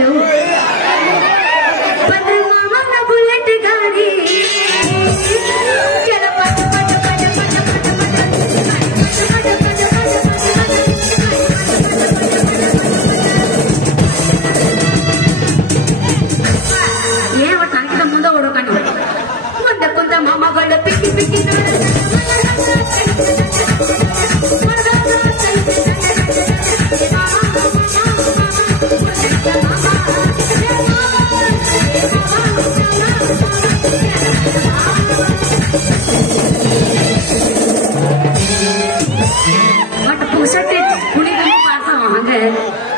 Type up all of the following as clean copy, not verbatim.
ಆಗ್ತಾವೆ ಬಂದ್ರೆ ಮಾಮನ ಬುಲೆಟ್ ಗಾಡಿ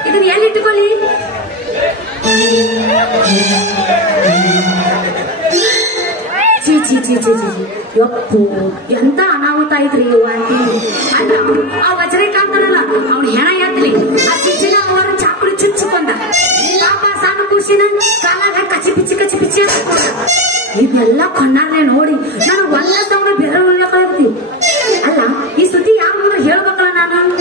ಇದನ್ನ ಎಲ್ಲಿಟ್ಟುಕೊಳ್ಳಿ ಚೀ ಚೀ ಚೀ ಚೀ ಚೀ ಯಪ್ಪು ಎಂತ ಅನಾಹುತ ಐತ್ರಿ ಆಂಟಿ ಅಲ್ಲ ಆ ವಜ್ರಕಾಂತನಲ್ಲ ಅವ್ನ ಹೆಣ ಎತ್ತಲಿ ಆ ಚಿಚ್ಚಿನ ಅವರ ಚಾಕುಳಿ ಚುಚ್ಚುಕೊಂಡ ಪಾಪ ಸಣ್ಣ ಖುಷಿನ ಕಾಲಾಗ ಕಚಿ ಪಿಚ್ಚಿ ಹಾಕೊಂಡ ಇದೆಲ್ಲ ಕಣ್ಣಾರ್ಲೆ ನೋಡಿ ನಾನು ಒಳ್ಳೆ ತವನ ಬೆರಳು ಉಳ್ಳಾಕತ್ತಿ ಅಲ್ಲ ಈ ಸುದ್ದಿ ಯಾವ ಹೇಳ್ಬೇಕಲ್ಲ ನಾನು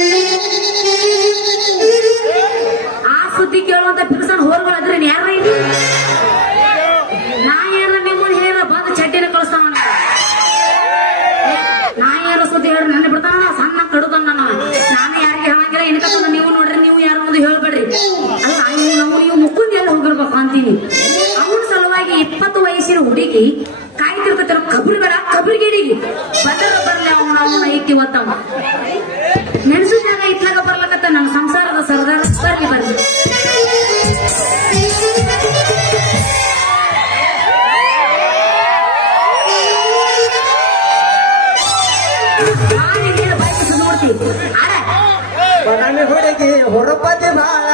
ಆ ಸುದ್ದಿ ಕೇಳುವಂತ ಬಿರುಸನ್ ಹೋರ್ಗಳಾದ್ರೆ ಯಾರ ಇದು ನಾ ಏನ ನಿಮ್ಮನ್ನ ಹೇಳ ಬಂದು ಚಡ್ಡಿನ ಕಳಿಸ್ತಾವ ನಾ ಯಾರ ಸುದ್ದಿ ಹೇಳಿ ನನ್ನ ಬಿಡ್ತಾನ ಸಣ್ಣ ಕಡುದನ್ನ ನಾನು ಯಾರಿಗೆ ಹೇಳಂಗಿಲ್ಲ ಇನ್ಕತ್ತ ನೀವು ನೋಡ್ರಿ ನೀವು ಯಾರು ಒಂದು ಹೇಳ್ಬೇಡ್ರಿ ಅಲ್ಲ ನೀವು ಮುಕ್ಕುಂದ ಎಲ್ಲ ಹೋಗಿರ್ಬೇಕು ಅಂತೀನಿ ಅವನ ಸಲುವಾಗಿ 20 ವಯಸ್ಸಿನ ಹುಡುಗಿ ಕಾಯ್ತಿರ್ಕತ್ತಿರೋ ಕಬ್ರಿಗೇಡಿಗೆ ಬರ್ಲಿ ಅವನ ಐತಿ ಒತ್ತವ ನೆನ್ಸಿದಾಗ ಇತ್ಲಾಗ ಬರ್ಲಕತ್ತ ನನ್ನ ಸಂಸಾರದ ಸರ್ದಾರ ಬರ್ಲಿ ನೋಡ್ತೀವಿ ಹುಡುಗಿ ಹೊರಪತಿ ಬಾಳ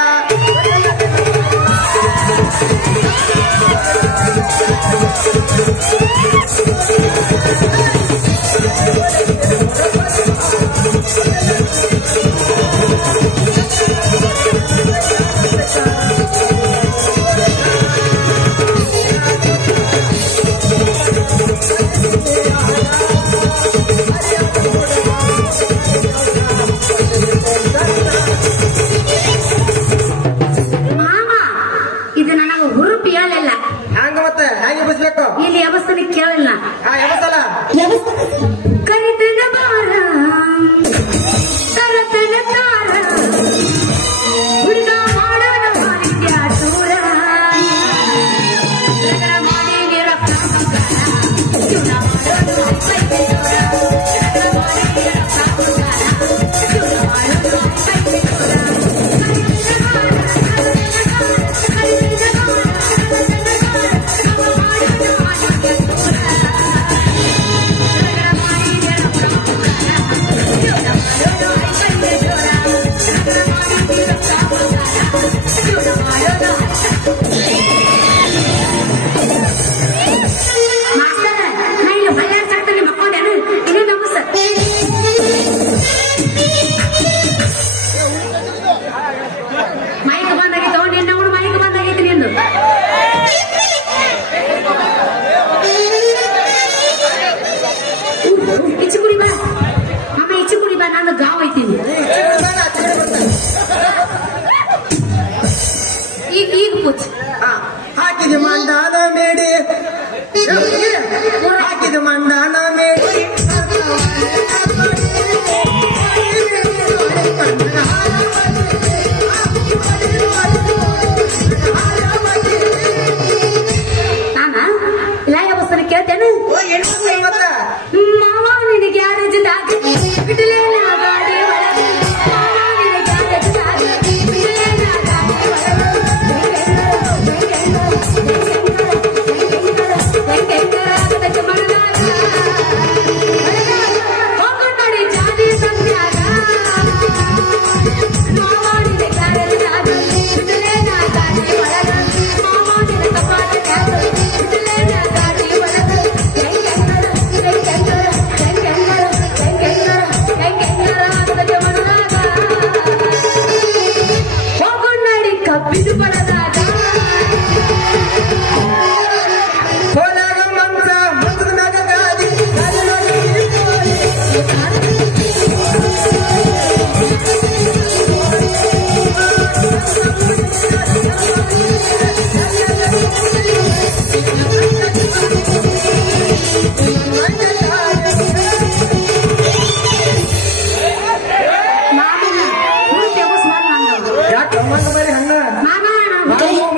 ಇಲ್ಲಿ ಅವಸ್ಥೆ ಕೇಳಿಲ್ಲ ಕರಿತನ ಬಾರ ತರತನ ತಾರ ಹುಡುಗ ಮಾಡೋಣ ದೂರ ಮಾಡಿ ಹಾಕಿದ ಮಂಡಾನ ಮೇಡಿ ಹಾಕಿದ ಮಂಡಾನ ಮೇಡಿ ನಾನ ಇಲ್ಲ ಯಾವಸ್ಥಾನ ಕೇಳ್ತೇನೆ ಮಾವ ನಿನಗೆ ಯಾರ ಬಿಟ್ಟಲೇ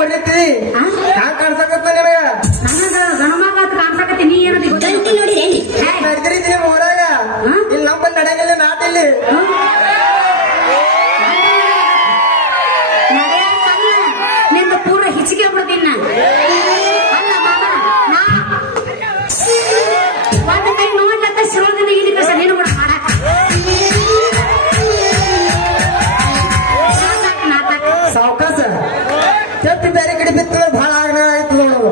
ಬರ್ಲಿತ್ತಿ ಹ್ಯಾಂಗ ಕಾಣ್ಸಕತ್ತ ನಿನಗ ಗಣಮಗ ಕಾಣ್ಸಕತ್ತಿ ನೀ ಏನದಿ ನಡ್ತಿರಿದ್ದೀನಿ ಊರಾಗ ಇಲ್ಲಿ ನಮ್ಮ ಬಂದ್ ನಡೆಯಂಗಿಲ್ಲ ನಾಟ ಇಲ್ಲಿ ನಿಂದ ಪೂರ ಹಿಚಿಗೆ ಬಿಡ್ತೀನಿ ಅಲ್ಲ ಮಾಮ ನಾ ಒಂದು ಕೈ ನೋಡ್ಲತ್ತ ಶಿರೋದಿನ ಇಲ್ಲಿ ಕಸ ನೀನು ಕೂಡ ಮಾಡಾಕ ಸಾವಕಾಶ ಕೆತ್ತಿ ಬೇರೆ ಕಡೆ ಬಿತ್ತಂದ್ರೆ ಬಹಳ ಆಯ್ತು ನೋಡು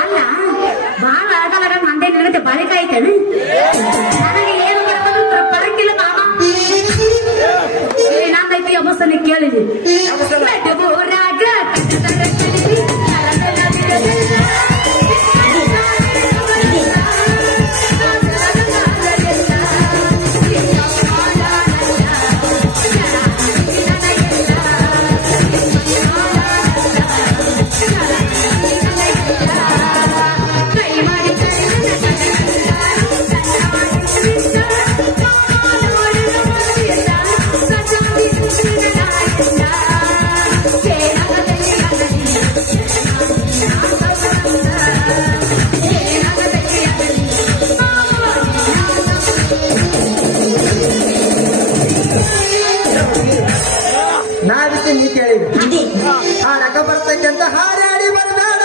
ಅಲ್ಲ ಬಹಳ ಆಗಲಾಗ ಮಂದೆ ನಿನಗತ್ತೆ ಬಾಳಿಕ ಐತೇನು ನನಗೆ ಏನು ಬರೋದು ಬರಕ್ಕಿಲ್ಲ ಮಾಮ ನಂದೈತಿ ಅಬಸ್ತನ ಕೇಳಿದ್ವಿ ರಾಜ ನಾವಿತ್ತು ನೀ ಕೇಳಿದ್ವಿ ಹಾಡಕ ಬರ್ತೈತೆ ಅಂತ ಹಾಡಾಡಿ ಬರಬೇಡ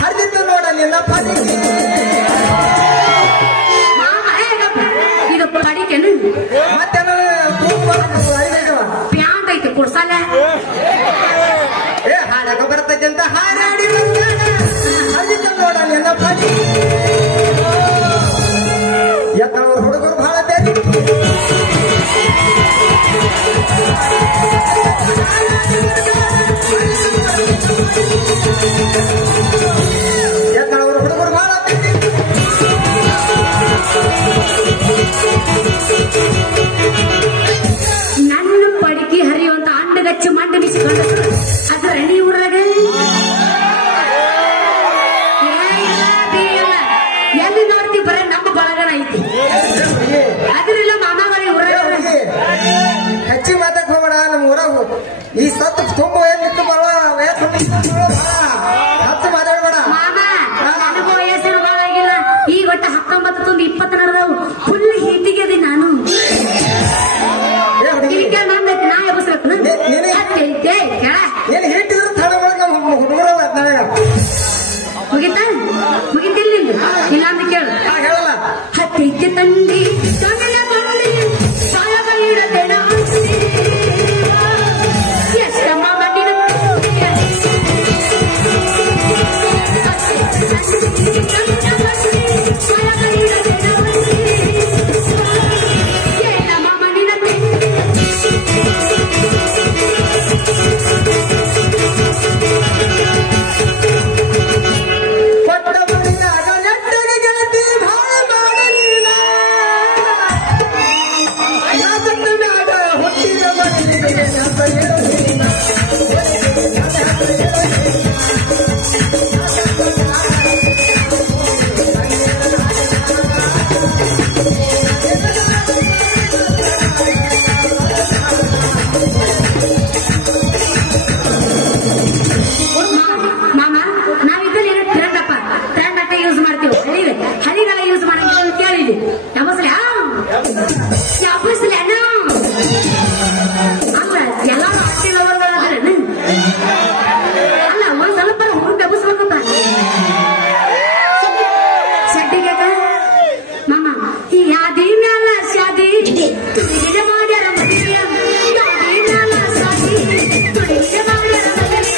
ಹರಿದಿತ್ತು ನೋಡ ನಿನ್ನ ಪದಿ ಇದು ಅಡಿಕೆನು ಮತ್ತೆ ಪ್ಯಾಂಟ್ ಐತಿ ಕುಡ್ಸಲ್ಲ ಏ ಹಾಡಕ ಬರ್ತೈತೆ ಅಂತ ಹಾಡಾಡಿ ಬರಬೇಡ ಹರಿದಿತ್ತು ನೋಡ ನಿನ್ನ ಪದಿ ಯಾಕಂದ್ರೆ ಹುಡುಗರು ಬಹಳ ಬೇಕು ಯಾಕಂದ್ರೆ ಹುಡುಗರು ಬಹಳ ನನ್ನ ಪಡಿಕೆ ಹರಿಯುವಂತ ಅಂಡಗಚ್ಚಿ ಮಂಡ ಬಿಸಿಕೊಂಡು ಅದ್ರ ಎಣ್ಣೆ ಊರಾಗ ಎಲ್ಲಿ ನೋಡ್ತಿ ಬರೀ ನಮ್ಮ ಬಳಗನ ಐತಿ ಅದ್ರೆಲ್ಲ ಮಾಮಾವಳಿ ಊರಾಗ ಹೆಚ್ಚಿ ಮಾತಾಕ್ ಹೋಗ್ಬೇಡ ನಮ್ಮ ಊರಾಗ ಈ ಸತ್ತು ತುಂಬ ಏನಿತ್ತು ಬರೋ ಹತ್ತು ಮಾತಾಡ್ಬೇಡ ಮಾಮ ನನಗೂ ವಯಸ್ಸಿನ ಬಾಳ ಆಗಿಲ್ಲ ಈಗ ಒಟ್ಟ 19 ತುಂಬ 20 ನಡೆದವು ಫುಲ್ ಹೀಟಿಗೆ ಅದಿ ನಾನು ಇದಕ್ಕೆ ನಂದೈತಿ ನಾ ಎಬಸ್ಬೇಕು ಏನ್ ಹೇಳ್ತಿದ್ರು ತಡ ಒಳಗೆ ನಮ್ಮ ಹುಡುಗರ ನನಗ ಮುಗಿತಾ ಮುಗಿತಿಲ್ಲ ಇಲ್ಲ ಅಂತ ಕೇಳು ಹೇಳಲ್ಲ ಹತ್ತೈತೆ ತಂದಿ ತಗಲ ಬಂದಿ ಸಾಯಬಲ್ಲಿಡದೇನ ಎಷ್ಟಮ್ಮ ಮಣ್ಣಿನ ಏನಮ್ಮ ಮಣ್ಣಿನ ಕೊಟ್ಟ ಮಡಿಯಾಗ ನೆಟ್ಟಗೆ ಗೆಳತಿ ಭಾಳ ಮಾಡಲಿಲ್ಲ ನಾ ಸತ್ತ ಮ್ಯಾಗ ಹುಟ್ಟಿದ ಮಗನಿಗೆ ನೆನಪ ಇರೋದಿಲ್ಲ. ಮಾಮ ನಾವಿದ್ದಲ್ಲಿ ಏನೋ ಟ್ರೆಂಡಪ್ಪ ಟ್ರೆಂಡ್ ಅಟ್ಟ ಯೂಸ್ ಮಾಡ್ತೀವಿ ಹಳಿಗಳ ಯೂಸ್ ಮಾಡಂಗಿಲ್ಲ ಅಂತ ಕೇಳಿದ್ವಿ ಯಾವಸ್ಲೆ ಯಾವಸ್ಲೆ ಅಲ್ಲ ಎಲ್ಲ ಆಟಿಗಳವರ್ಗಳಾದ್ರೆ ಅಲ್ಲ ಒಂದ್ ಸ್ವಲ್ಪ ಹುಡುಗ ಬೆಬಸ್ಬೇಕಪ್ಪ ಶೆಟ್ಟಿಗೆ ಮಾಮ ಈ ಯಾದಿ ಮ್ಯಾಲ ಶಾದಿ ತುಡಿಗೆ ಮಾಡ್ಯಾರ ಮದುವೆ ಯಾದಿ ಮ್ಯಾಲ ಶಾದಿ ತುಡಿಗೆ ಮಾಡ್ಯಾರ ಮದುವೆ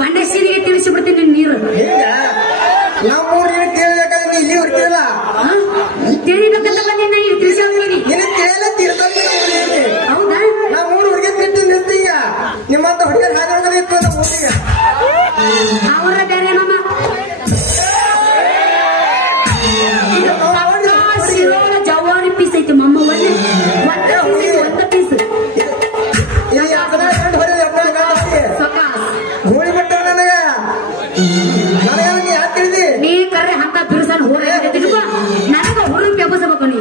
ಒಂದೇ ಸೀರೆಗೆ ತಿಳಿಸಿಬಿಡ್ತೀನಿ ನೀರು ನಮ್ಮೂರ್ ನೀನು ಕೇಳಬೇಕಾದ್ರೆ ನೀ ಇಲ್ಲಿ ಹೊರ್ತಿರಲ್ಲ ತಿಳಿಬೇಕಂತ ಬಂದಿನ ನೀವು ತಿಳಿಸೋದ್ರಿ ಹೌದಾ ನಮ್ಮೂರ್ ಹುಡುಗಿ ತಿಂದು ನಿಲ್ತೀಯ ನಿಮ್ಮಂತ ಹುಡುಗರ ಹಾಗೆ ಇತ್ತು ನಮ್ಮ ಊರಿಗೆ ಅವರ ಬೇರೆ ನಮ್ಮ ಜವಾರಿ ಪೀಸ್ ಐತಿ ಮಮ್ಮ ಒಂದ ಪೀಸ್ ಹೋಳಿ ಬಿಟ್ಟ ನನಗೆ ಯಾಕೆ ತಿಳಿದಿ ನೀ ಕರ್ರೆ ಅಂತ ಬಿರುಸನ್ ಹೋಳಿ ನನಗ ಹುಡುಗ ಬೆಬ್ಬಸಬೇಕು ನೀ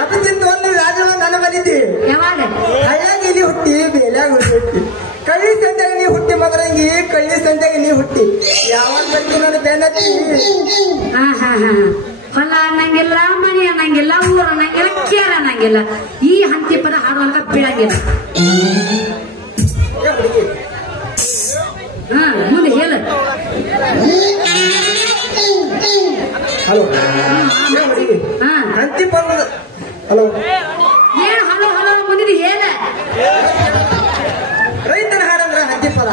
ಎಬ್ಬಸಿಂದ ಒಂದು ರಾಜ ನನ್ನ ಬಂದಿದ್ದಿ ಯಾವಾಗ ಹಳ್ಳ್ಯಾಗ ಇಲ್ಲಿ ಹುಟ್ಟಿ ಬೇಲ್ಯಾಗ ಹುಟ್ಟಿ ಕಳ್ಳಿ ಸಂಜೆಗೆ ನೀ ಹುಟ್ಟಿ ಮಗರಂಗಿ ಕಳ್ಳಿ ಸಂಜೆಗೆ ನೀ ಹುಟ್ಟಿ ಯಾವಾಗ ಬರ್ತಿ ನಾನು ಬೆನ್ನತ್ತಿ ಹೊಲ ಅನ್ನಂಗಿಲ್ಲ ಮನೆ ಅನ್ನಂಗಿಲ್ಲ ಊರ ಅನ್ನಂಗಿಲ್ಲ ಕೇರ್ ಅನ್ನಂಗಿಲ್ಲ ಈ ಹಂತಿ ಪದ ಹಾಡುವಂತ ಬೀಳಂಗಿಲ್ಲ ಮುಂದೆ ಹೇಳ ಹಲೋ ಹಂತಿ ಪದ ಹಲೋ ಏನು ಹಲೋ ಹಲೋ ಮುಂದಿನ ಹೇಳ ರೈತರ ಹಾಡಂದ್ರ ಹಂತಿ ಪದ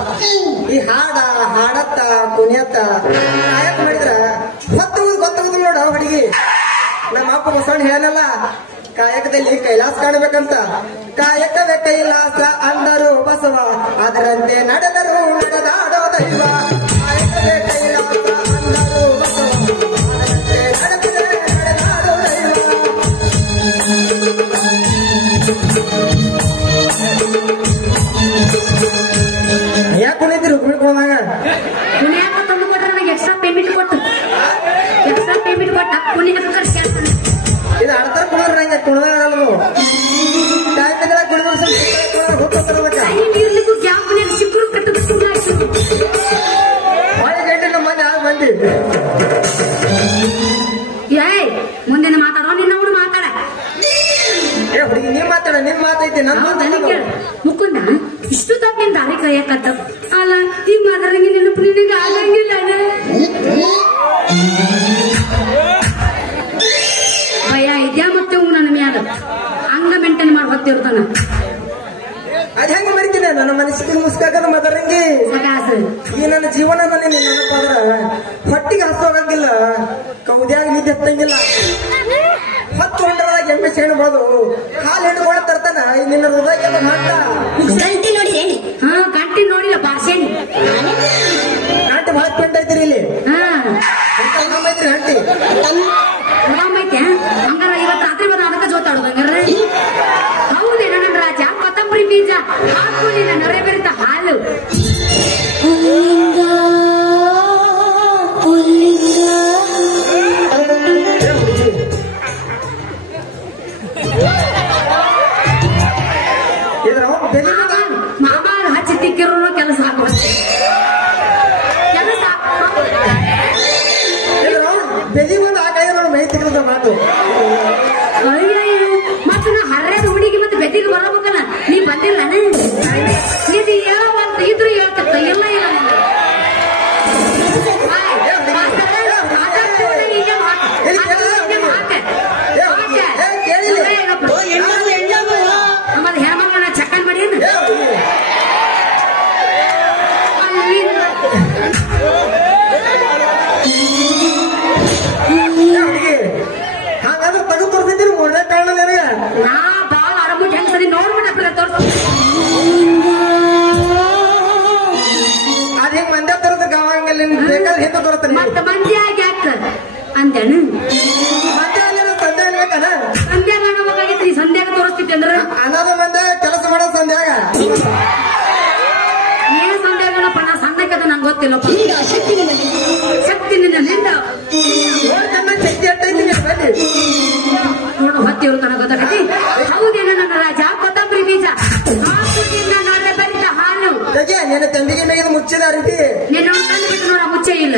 ಈ ಹಾಡತ್ತ ಕುಣಿಯತ್ತ ಕಾಯಕ ಮಾಡಿದ್ರ ಗೊತ್ತಾಗುದು ನೋಡ ಹುಡುಗಿ ನಮ್ಮ ಅಪ್ಪ ಮುಸಣ್ಣ ಹೇಳಲ್ಲ ಕಾಯಕದಲ್ಲಿ ಕೈಲಾಸ ಕಾಣಬೇಕಂತ ಕಾಯಕವೇ ಕೈಲಾಸ ಅಂದರು ಬಸವ ಅದರಂತೆ ನಡೆದರು ನಡೆದಾಡೋ ದೈವ ಕಾಯಕವೇ ಕೈಲಾಸ ಅಂದರು ಬಸವ ಅದರಂತೆ ನಡೆದಾಡೋ ದೈವ ಯಾಕೆ ಕುಣಿದ್ರು ಕುಣ್ಕೊಂಡಾಗ ಕುಣಿಯಾಕ ತಂದು ಕೊಟ್ರೆ ನನಗೆ ಎಕ್ಸ್ಟ್ರಾ ಪೇಮೆಂಟ್ ಕೊಟ್ಟು ಇದು ಆಡ್ತಾರ ಕುಣಿದ್ರ ನಂಗೆ ಕುಣದಾಗಲ್ಲ ನೀರ್ಲಿಕ್ಕೂ ಗ್ಯಾಪ್ ಸಿಕ್ಕರು ಕಟ್ಟು ಐತಿ ನನ್ನ ಮುಕುಂದ ಇಷ್ಟು ತಪ್ಪ ನಿನ್ ದಾರಿ ಕೈಯಕತ್ತ ಅಲ್ಲ ಈ ಮಾದರಂಗಿ ನೆನಪು ನಿನಗೆ ಆಗಂಗಿಲ್ಲ ಭಯ ಇದ್ಯಾ ಮತ್ತೆ ನನ್ನ ಮ್ಯಾಲ ಹಂಗ ಮೇಂಟೈನ್ ಮಾಡಿ ಹೊತ್ತಿರ್ತಾನ ಅದ್ ಹೆಂಗ ಮರಿತೀನಿ ನನ್ನ ಮನಸ್ಸಿಗೆ ಮುಸ್ಕಾಕದ ಮದರಂಗಿ ಈ ನನ್ನ ಜೀವನದಲ್ಲಿ ನೆನಪಾದ್ರ ಹೊಟ್ಟಿಗೆ ಹತ್ತೋಗಂಗಿಲ್ಲ ಕೌದ್ಯಾಗ ನಿದ್ದೆ ಹತ್ತಂಗಿಲ್ಲ ಹತ್ತು ಹೊಂಡದಾಗ ಎಮ್ಮೆ ಸೇಣಬಹುದು ಹಾಲು ಹೆಣ್ಣುಗಳು ತರ್ತಾನ ನಿನ್ನ ಹೃದಯ ಮಾಟ ಗಂಟಿ ನೋಡಿ ಹಾ ಗಂಟಿ ನೋಡಿಲ್ಲ ಭಾಷೆ ನಾಟಿ ಭಾಳ ಪೆಂಟ್ ಐತಿರಿ ಇಲ್ಲಿ ಐತ್ರಿ ಹಂಟಿ ಐತೆ ಹಂಗಾರ ಇವತ್ತು ರಾತ್ರಿ ಬಂದ ಅದಕ್ಕೆ ಜೋತಾಡೋದು ಹಂಗಾರ ಹೌದೇನ ನನ್ನ ರಾಜ ಕೊತ್ತಂಬರಿ ಬೀಜ ಹಾಕೊಂಡಿಲ್ಲ ನೊರೆ ಬೆರೆತ ಹಾಲು ಮಾಮ ಹಚ್ಚಿ ತಿಕ್ಕಿರೋ ಕೆಲಸ ಹಾಕುವಂತೆ ಕೆಲಸ ಬೆದಿ ಒಂದು ಆ ಕೈ ನೋಡಿ ಮೈ ತೆಗೆದ ಮಾತು ಮತ್ತೆ ನಾ ಹರ್ರದ ಹುಡುಗಿ ಮತ್ತೆ ಬೆದ್ದಿಗೆ ಬರಬೇಕಲ್ಲ ನೀ ಬಂದಿಲ್ಲ ಇದು ಯಾವಂತ ಇದ್ರು ಹೇಳ್ತಕ್ಕ ಎಲ್ಲ ಇಲ್ಲ ಮತ್ತೆ ಹೆಣ್ಮಕ್ಳನ್ನ ಚಕ್ಕನ್ ಮಾಡಿ ಹಾಗಾದ್ರೆ ತಗದು ತೋರ್ಸಿದ್ದೀರಿ ಒಳ್ಳೆ ಕಾರಣ ನಾ ಬಾಳ ಆರಾಮ ಹೆಂಗ್ ಸರಿ ನೋಡ್ಬಿಟ್ಟ ತೋರ್ಸ ಅದ್ ಹಿಂಗ್ ಮಂದ್ಯ ತರದ ಗಾವಂಗಲ್ಲಿ ಬೇಕಾದ್ರೆ ಹಿಂದೆ ತೋರ್ತಾನೆ ಮತ್ತ ಮಂದ್ಯಾಗ ಯಾಕ ಅಂದೇನು ಮಂದ್ಯ ಸಂಧ್ಯಾ ಅನ್ಬೇಕನ ಸಂಧ್ಯಾ ಮಾಡಬೇಕಾಗಿತ್ತು ಸಂಧ್ಯಾಗ ತೋರಿಸ್ತಿದ್ದೆ ಅಂದ್ರ ಅನಾದ ಮಂದ್ಯ ಕೆಲಸ ಮಾಡೋ ಸಂಧ್ಯಾಗ ಏನ್ ಸಂಧ್ಯಾಗನಪ್ಪ ನಾ ಸಣ್ಣಕ್ಕದ ನಂಗೆ ಗೊತ್ತಿಲ್ಲಪ್ಪ ಶಕ್ತಿ ನಿನ್ನಿಂದ ಶಕ್ತಿ ಅಟ್ಟೈತಿ ನೋಡು ಹೊತ್ತಿ ಇರ್ತಾನ ಗೊತ್ತಾಗತಿ ಹೌದೇನ ನನ್ನ ರಾಜ ಕೊತ್ತಂಬರಿ ಬೀಜ ಹಾಕುದಿಂದ ನಾಳೆ ಬರಿತ ಹಾಲು ನಿನ್ನ ತಂಬಿಗೆ ಮೇಗಿದ ಮುಚ್ಚಿದ ರೀತಿ ನಿನ್ನ ತಂದ್ಬಿಟ್ಟು ನೋಡ ಮುಚ್ಚೆ ಇಲ್ಲ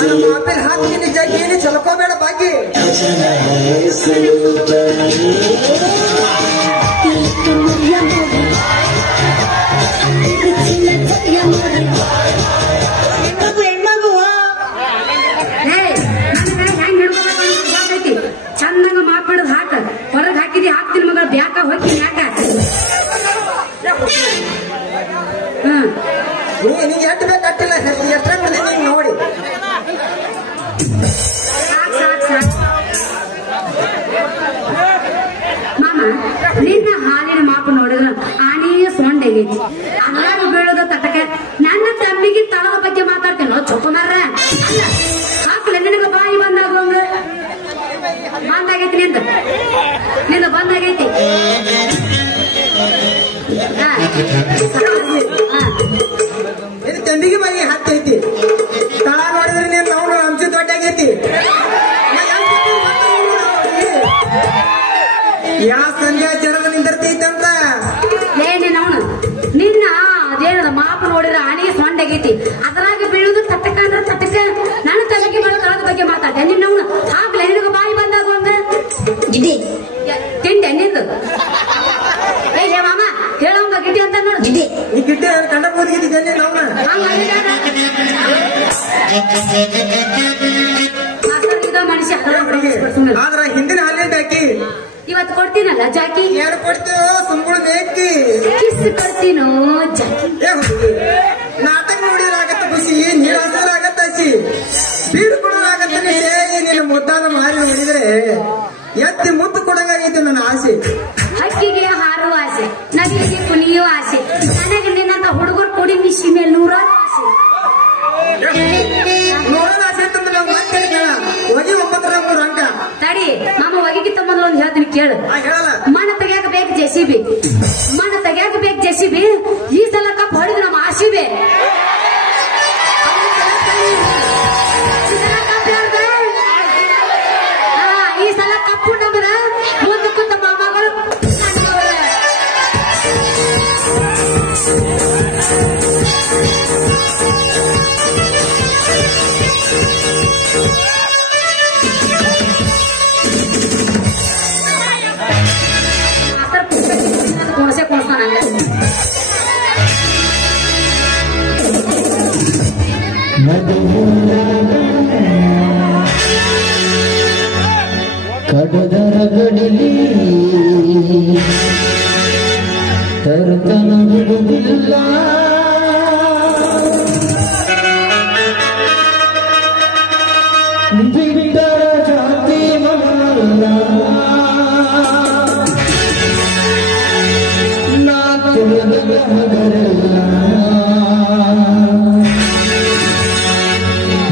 ನನ್ನ ಮಾಪೇಲಿ ಹಾಕಿ ಜಗ್ಗಿ ಚಲಕೋಬೇಡ ಬಾಕಿ ಚಂದಂಗ ಮಾತಾಡೋದು ಹಾಕ ಹೊರಗೆ ಹಾಕಿದಿ ಹಾಕ್ತೀನಿ ಮಗ ಬ್ಯಾಕ ಹೋಗ್ತೀನಿ ಯಾಕ ನೀನ್ ಎಷ್ಟು ಬೇಕು ಕಟ್ಟಿಲ್ಲ ಎಷ್ಟ ನೀನ್ ನೋಡಿ ಮಾಮ ನಿನ್ನ ಹಾಲಿನ ಮಾಪು ನೋಡಿದ್ರ ಆನೆಯ ಸೊಂಡೆಗೈತಿ ಅಲ್ಲಾರು ಬೀಳೋದ ತಟಕ ನನ್ನ ತಮ್ಮಿಗೆ ತಳದ ಬಗ್ಗೆ ಮಾತಾಡ್ತೇನೆ ಚೊಪ್ಪಮಾರ ಅಲ್ಲ ಹಾಕಲ ನಿನಗ ಬಾಯಿ ಬಂದಾಗ ಬಂದಾಗೈತಿ ನಿಂದ ಬಂದಾಗೈತಿ ನಿನ್ನ ತಂಬಿಗೆ ಬಾಯಿ ಹತ್ತೈತಿ ತಳ ನೋಡಿದ್ರೆ ನೀನ್ ನಾವು ಅಂಶ ದೊಡ್ಡ ಆಗೈತಿ ಯಾ ಸಂಧ್ಯಾ ಜಡದ ನಿಂದಿರ್ತೈತಂತ ಏನೇನವನು ನಿನ್ನ ಅದೇನದ ಮಾಪು ನೋಡಿದ್ರೆ ಆನೆ ಸೊಂಡಗೈತಿ ಅದ್ರಾಗ ಬೀಳುದು ತಟ್ಟಕ ಅಂದ್ರೆ ತಟ್ಟಕ ನಾನು ತಲೆಗೆ ಬರೋ ತಳದ ಬಗ್ಗೆ ಮಾತಾಡ್ದೆ ನಿನ್ನವನು ಹಾಕ್ಲೆ ನಿನಗ ಬಾಯಿ ಬಂದಾಗ ಒಂದ ಗಿಡ್ಡಿ ತಿಂಡೆ ನಿಂದು ಏ ಮಾಮ ಹೇಳವಂಗ ಗಿಡ್ಡಿ ಅಂತ ನೋಡು ಗಿಡ್ಡಿ ಈ ಗಿಡ್ಡಿ ಕಂಡ ಕೂದಿಗಿದ್ದೆ ನಾವು ಮನುಷ್ಯ ಆದ್ರ ಹಿಂದಿನ ಹಾಲಿನ ಹಾಕಿ ಇವತ್ತು ಕೊಡ್ತೀನಲ್ಲ ಜಾಕಿ ಯಾರು ಕೊಡ್ತೀವೋ ಸುಂಬುಳ ಬೇಕಿ ಕಿಸ್ ಕೊಡ್ತೀನೋ ಜಾಕಿ ನಾಟಕ ನೋಡಿದ್ರಾಗತ್ತ ಖುಷಿ ನೀರಾಗತ್ತ ಹಸಿ ಬೀಡು ಕೊಡೋದಾಗತ್ತ ನಿನ್ನ ಮುದ್ದಾನ ಮಾರಿ ನೋಡಿದ್ರೆ ಎತ್ತಿ ಮುತ್ತು ಕೊಡಂಗಾಗೈತಿ ನನ್ನ ಆಸೆ ಹಕ್ಕಿಗೆ ಹಾರುವ ಆಸೆ ನದಿಗೆ ಕುಣಿಯೋ ಆಸೆ ನನಗೆ ನಿನ್ನಂತ ಹುಡುಗರು ಕೊಡಿ ಮಿಶಿ ಮೇಲೆ ನೂರಾರು ಆಸೆ ನೋಡೋಣ ಆಸೆ ಅಂತಂದ್ರೆ ನಾವು ಮತ್ತೆ ಒಗಿ 9 ಅಂಕ ತಡಿ ಮಾಮ ಒಗಿಗಿತ್ತ ಮೊದಲು ಒಂದು ಹೇಳ್ತೀನಿ ಕೇಳು ಮಣ್ಣ ತೆಗ್ಯಾಕ ಬೇಕು ಜೆಸಿಬಿ ಮಣ್ಣ ತೆಗ್ಯಾಕ ಬೇಕು ಜೆಸಿಬಿ ಈ ಸಲ ಕಪ್ ಹೊಡೆದು ನಮ್ಮ ಆಶಿಬೆ ಈ ಸಲ ಕಪ್ಪು ನಮ್ಮದ ಮುಂದೆ ಕುಂತ ಮಾಮಗಳು ತರುತ್ತನಿಲ್ಲ ಬಿಟ್ಟರ ಜಾತಿ ಮಲ್ಲ ನಾ ತಿಳಿದಲ್ಲ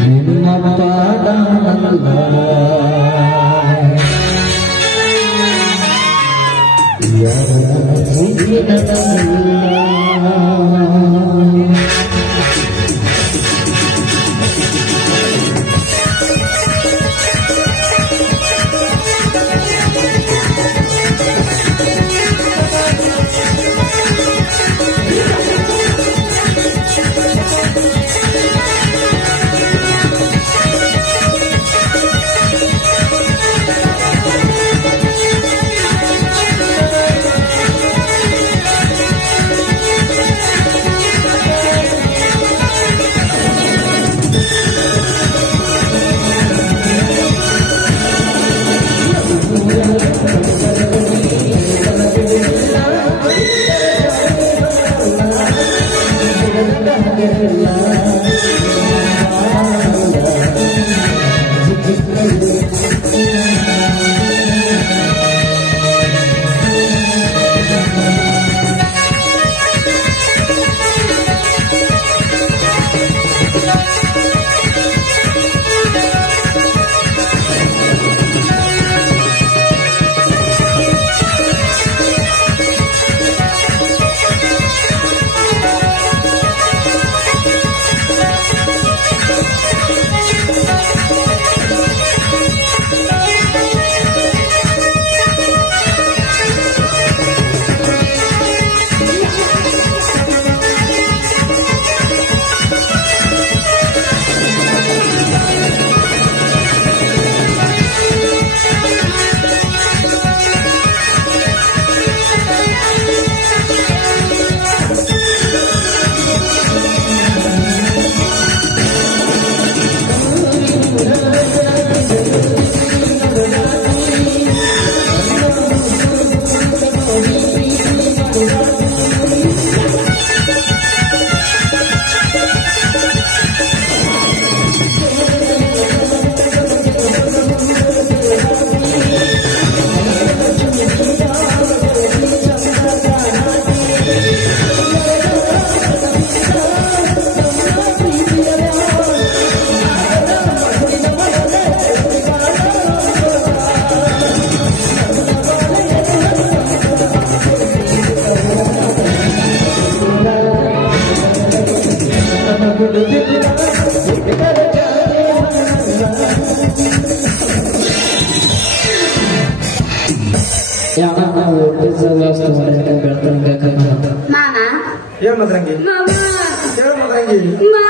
ನಿನ್ನ ಪಾದ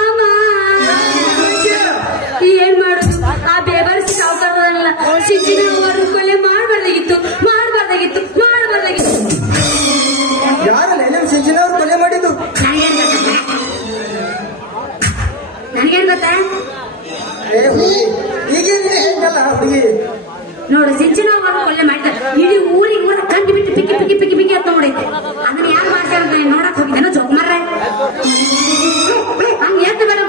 ಅಲ್ಲ ಏನ್ ಮಾಡುದು ಆ ಬೇಬರ್ಸಿ ಸಾವುಕಾರಲ್ಲ ಸಿಂಚಿನ ಕೊಲೆ ಮಾಡಬಾರ್ದಾಗಿತ್ತು ಯಾರಲ್ಲ ಸಿಂಚಿನ ಅವ್ರು ಕೊಲೆ ಮಾಡಿದ್ದು ನನಗೇನ್ ಗೊತ್ತಾ ಈಗೇನಿಲ್ಲ ಹುಡುಗಿ ನೋಡು ಸಿಂಚಿನ ಕೊಲೆ ಮಾಡ್ತಾರೆ ಇಡೀ ಊರ ಕಂಡು ಬಿಟ್ಟು ಪಿಕ್ಕಿ ಅಂತ ನೋಡೈತೆ ಅದನ್ನ ಯಾರು ಮಾಡ್ತಾರೆ ಅಂತ ನೋಡಕ್ ಹೋಗಿದ್ದೇನೋ ಜೋಕ್ ಮಾರ್ರೆ ಹಂಗ ಎದ್ದು ಬೇಡ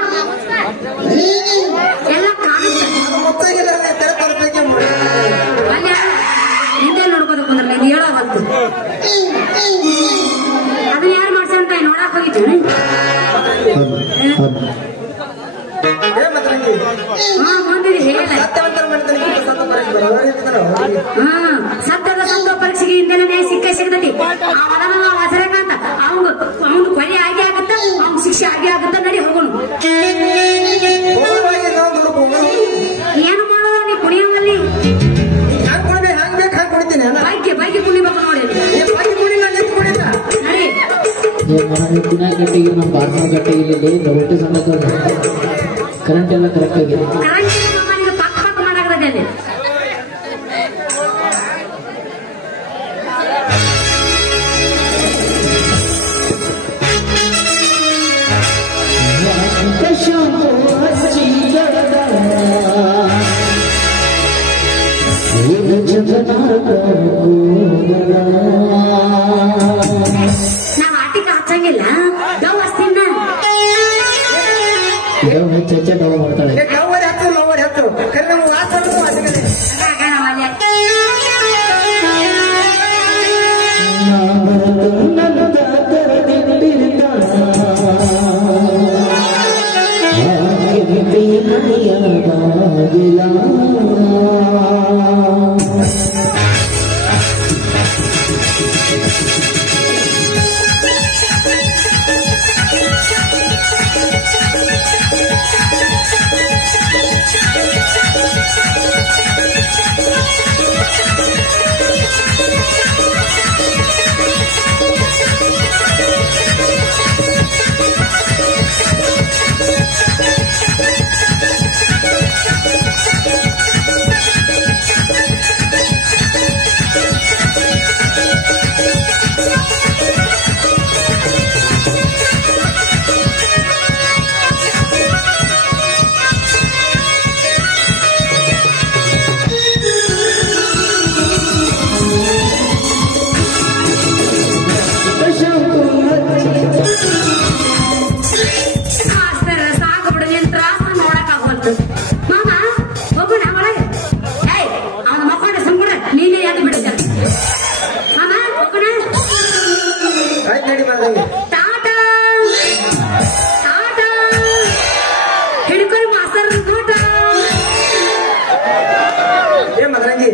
ಎಲ್ಲ ಕಾಣುತ್ತೆ ಹಿಂದೆ ನೋಡ್ಕೋದು ಕುಂದ್ರಲ್ಲ ಇದು ಹೇಳೋ ಬಂತು ಅದನ್ನ ಯಾರು ಮಾಡ್ತಾರೆ ಅಂತ ನೋಡಕ್ ಹೋಗಿದ್ದೇನೆ ಮುಂದಿದೆ ಹೇಳ ಸತ್ತದ ಸಂತ ಪರೀಕ್ಷೆಗೆ ಹಿಂದೆಲ್ಲ ನ್ಯಾಯ ಸಿಕ್ಕೈತಿ ಅವಸರಕಂತ ಅವನು ಕೊಲೆ ಆಗಿ ಆಗುತ್ತ ಅವ್ನ ಶಿಕ್ಷೆ ಆಗಿ ಆಗುತ್ತ ನಡಿ ಹೋಗೋಣ ಏನು ಮಾಡೋದು ನೀ ಕುಣಿಯವಲ್ಲಿ ಬೈಕೆ ಕುಣಿಬೇಕು ನೋಡಿ ಕುಣಿಯ ಗಟ್ಟಿಗೆ ನಮ್ಮ ಬಾರ್ಸನ ಗಟ್ಟಿಗೆ ಇಲ್ಲಿ ದೊಡ್ಡ ಸಣ್ಣ ಕರೆಂಟ್ ಎಲ್ಲ ಕರೆಕ್ಟ್ ಆಗಿದೆ ಪಕ್ಕ ಮಾಡಾಕದಲ್ಲಿ ಹಚ್ಚಂಗಿಲ್ಲ ಡವ್ ಹಚ್ತೀನ ಚಚ್ಚ ಡವ್ ಮಾಡ್ತಾಳೆ ಲವರ್ ಹತ್ತು ಲವರ್ ಹತ್ತು ಕರೆ ನಮ್ಗೆ ವಾಸನೆ ಹಿಡ್ಕೊಂಡು ಮಾಸ್ತರ್ ನೋಟ ಏ ಮದ್ರಂಗಿ